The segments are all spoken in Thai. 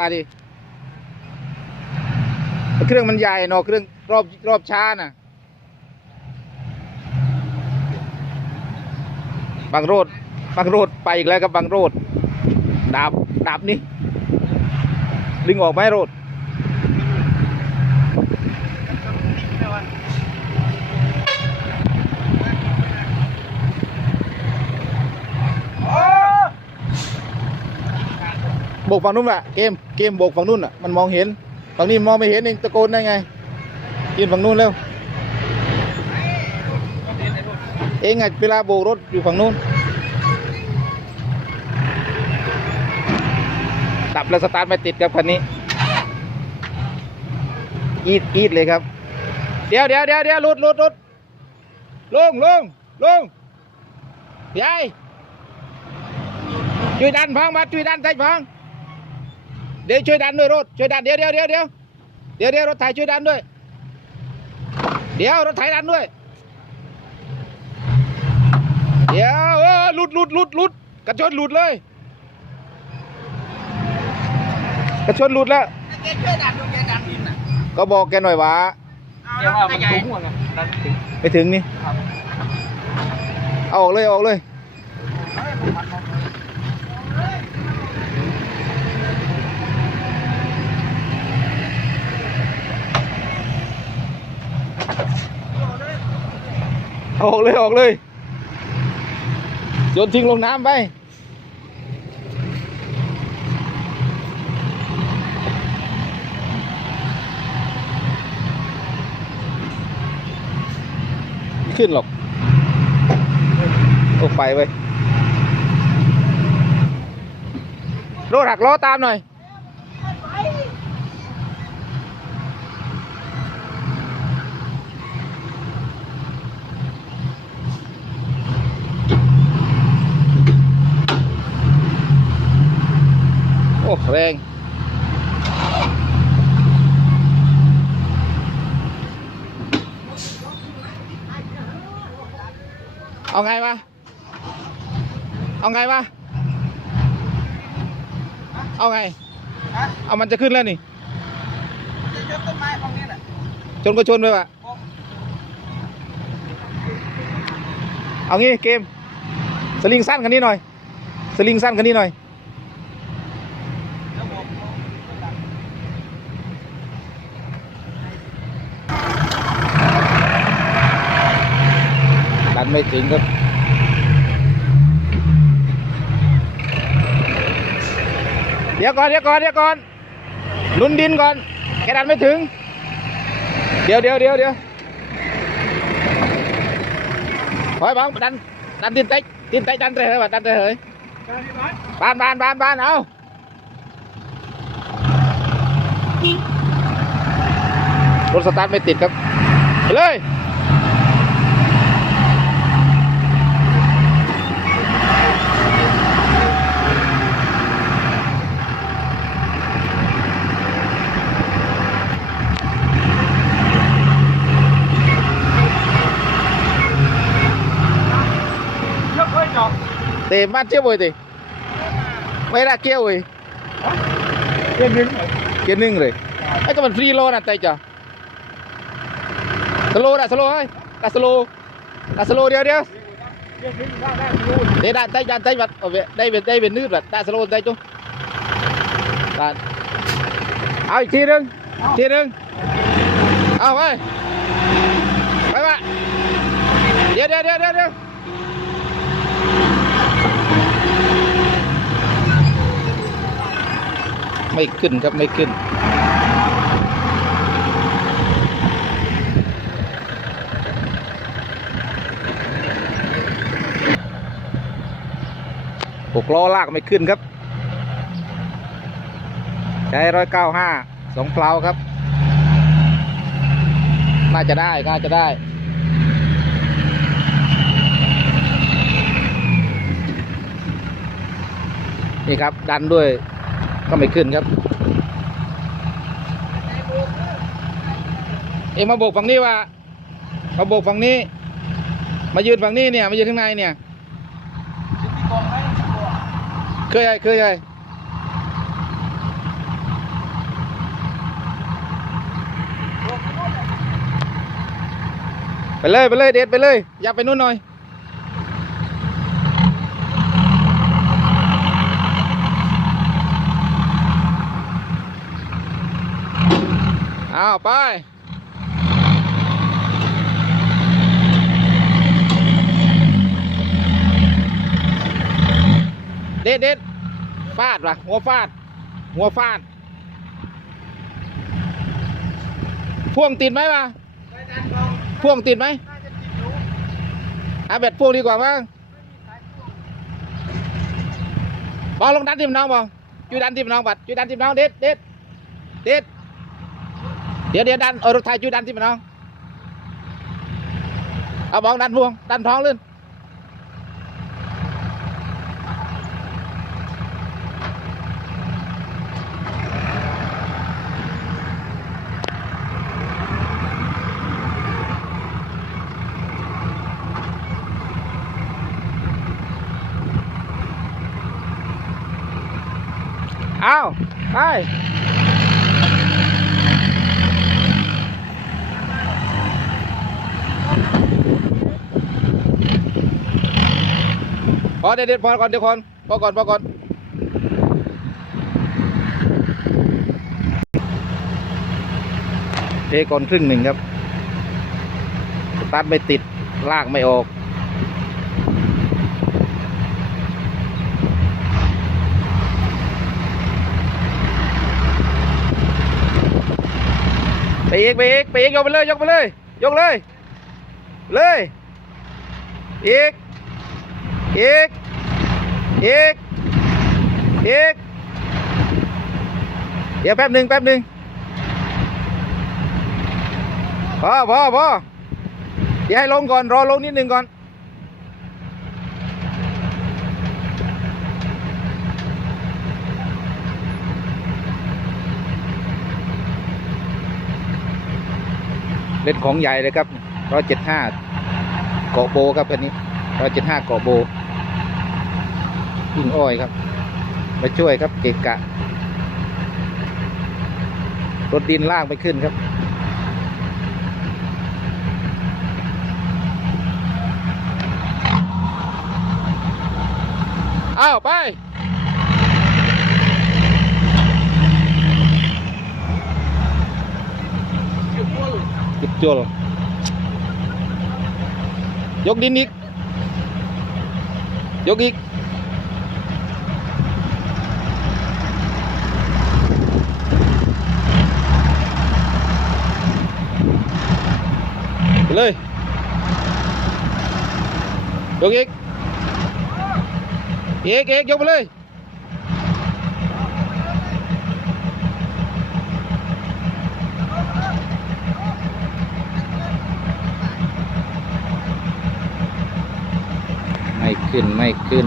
่าดิเครื่องมันใหญ่เนาะเครื่องรอบรอบช้าน่ะ บางโรดบางโรดไปอีกแล้วกับบางโรดดาบดาบนี่ดึงออกไหมโรด โบกฝั่งนู้นอะเกมเกมโบกฝั่งนู้นอะมันมองเห็นฝั่งนี้มองไม่เห็นเองตะโกนได้ไงยืนฝั่งนู้นเร็วเองไงเวลาโบกรถอยู่ฝั่งนู้นดับแล้วสตาร์ทไม่ติดครับคันนี้อีดอีดเลยครับ เดี๋ยวเดี๋ยวเดี๋ยวเดี๋ยวลุดลุดลุดลงลงลงยายช่วยดันพังมาช่วยดันใส่พัง เดี๋ยวช่วยดันด้วยรถช่วยดันเดี๋ยวเดี๋ยวเดี๋ยวเดี๋ยวเดี๋ยวเดี๋ยวรถไถช่วยดันด้วย เดี๋ยวรถไถดันด้วย เดี๋ยวเออหลุดหลุดหลุดหลุดกระชนหลุดเลย กระชนหลุดแล้วแกช่วยดันดูแกดันดินอะก็บอกแกหน่อยว่าเอาเดี๋แล้ยววว่าขมันยายสูงกว่าไงดันถึงไปถึงนี่ครับเอาออกเลยเอาออกเลย เอาออกเลยเอาออกเลยโยนทิ้งลงน้ำไปไม่ขึ้นหรอกโอ้ไปเว้ยรถหักล้อตามหน่อย แรงเอาไงวะ เอาไงวะ เอาไง เอามันจะขึ้นแล้วนี่จะยกต้นไม้ตรงนี้แหละชนก็ชนไปวะเอางี้เกม สลิงสั้นกันนี้หน่อย สลิงสั้นกันนี้หน่อย แล้วผม ดัน ไม่ถึงครับเดี๋ยวก่อนเดี๋ยวก่อนเดี๋ยวก่อนลุ้นดินก่อนแค่ดันไม่ถึง เดี๋ยวเดี๋ยวเดี๋ยวเดี๋ยวถอยบังดันดันดินเต็กดินเต็กดันเตะเหยว่ะดันเตะเหยบานบานบานบานเอารถสตาร์ทไม่ติดครับไปเลยย તે વાંચે હોય તે પહેલા કે હોય કે નિંગ રે ấy cho mình free lô nè tay chờ solo nè solo ơi. Là solo là solo đi đi. Đây đàn tay đàn tay vật ở về đây về đây về nước vật đàn solo đây chung đàn ai chi đừng chi đừng à ơi. Bye bye. Đi đi đi đi đi. ไม่ขึ้นครับไม่ขึ้น หกล้อลากไม่ขึ้นครับ ใช้ร้อยเก้าห้าสองเพลาครับ น่าจะได้น่าจะได้นี่ครับดันด้วย ก็ไม่ขึ้นครับ เอ็มาโบกฝั่งนี้ว่ามาโบกฝั่งนี้ มายืนฝั่งนี้เนี่ย มายืนข้างในเนี่ยเคยไงเคยไงไปเลยไปเลยเด็ดไปเลย อย่าไปนู่นหน่อย ไปเด็ดเด็ดฟาดวะหัวฟาด หัวฟาด พ่วงติดไหมวะพ่วงติดไหมน่าจะติดอยู่เอาแบตพ่วงดีกว่ามั้งบองลงดันทิมน้องบองจุยดันทิมน้องบัดจุยดันทิมน้องเด็ดเด็ดเด็ด เดี๋ยวเดี๋ยวดันเอารถไทยจุยดันทิมน้องเอาบองดันพ่วงดันท้องลื่นเอาไป อเด็ดเด็ดพอก่อนเดี๋ยวก่อนพอก่อนพอก่อนเทก่อนครึ่งหนึ่งครับตาร์ทไม่ติดลากไม่ออกไปอีกไปอีกไปอีกยกไปเลยยกไปเลยยกเลย เลย อีก อีก อีก อีก เดี๋ยวแป๊บหนึ่งแป๊บหนึ่งพอพอพอเดี๋ยวให้ลงก่อน รอลงนิดหนึ่งก่อน เล่นของใหญ่เลยครับร้อยเจ็ดห้าเกาะโบครับอันนี้ร้อยเจ็ดห้าเกาะโบ ยิงอ้อยครับ มาช่วยครับเกะกะ รถดินลากไปขึ้นครับ อ้าว ไปจิบจวลยกดินอีกยกอีก เลยยกอีกอีกอีกยกไปเลยไม่ขึ้นไม่ขึ้น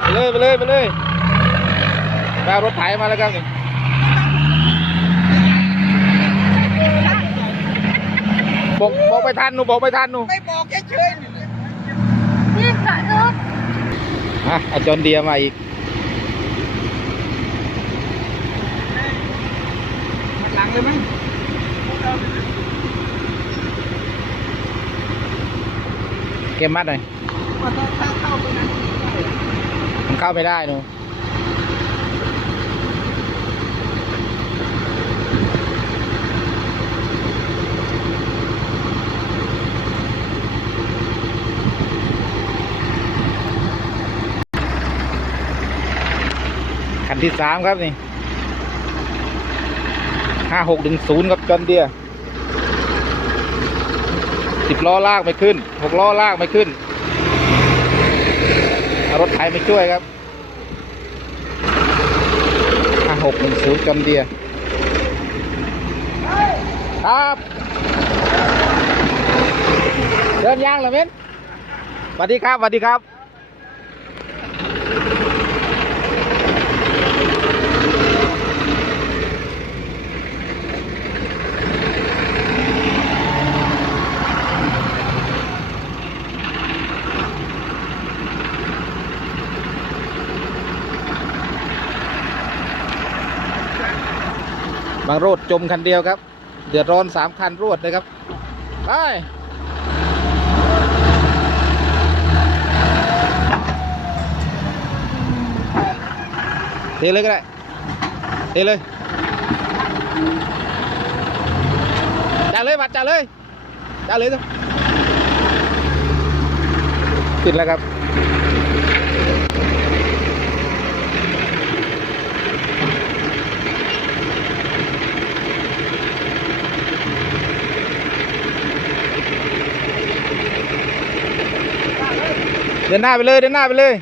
ไปเลยไปเลยไปเลยไปเอารถไถมาแล้วครับ บอกบอกไปทันหนูบอกไปทันหนูไม่บอกเฉยๆนี่นี่กะรถอะเอาจอนเดียมาอีกหลังเลยมั้งเกมมัดหน่อยว่าต้องเข้าเข้าตรงนั้นมันเข้าไม่ได้หนู นที่สามครับนี่ห้าหกถึงศูนย์ครับจอนเดียสิบล้อลากไม่ขึ้นหกล้อลากไม่ขึ้น รถไถไม่ช่วยครับห้าหกหนึ่งศูนย์จอนเดียครับเดินยางเหรอเม้นสวัสดีครับสวัสดีครับ บางโรดจมคันเดียวครับ เดือดร้อนสามคันรวดเลยครับ ไป เทเลยก็ได้ เทเลยจ่าเลยบัตรจ่าเลยจ่าเลยต้องขึ้นแล้วครับ เดินหน้าไปเลยเดินหน้าไปเลย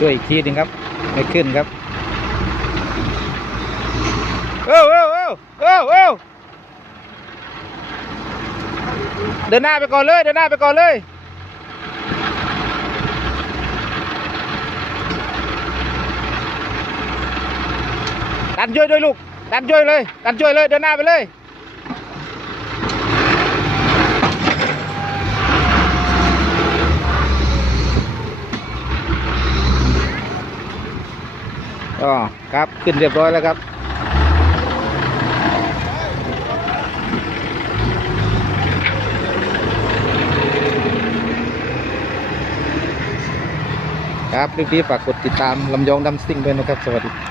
ช่วยอีกทีหนึงครับ ไม่ขึ้นครับเอ้าเอ้าเอ้าเอ้าเอ้าเดินหน้าไปก่อนเลยเดินหน้าไปก่อนเลยดันช่วยด้วยลูกดันช่วยเลยดันช่วยเลยเดินหน้าไปเลย อ๋อ ครับขึ้นเรียบร้อยแล้วครับ ครับรีบๆฝากกดติดตามลำยองดัมซิ่งด้วยนะครับ สวัสดี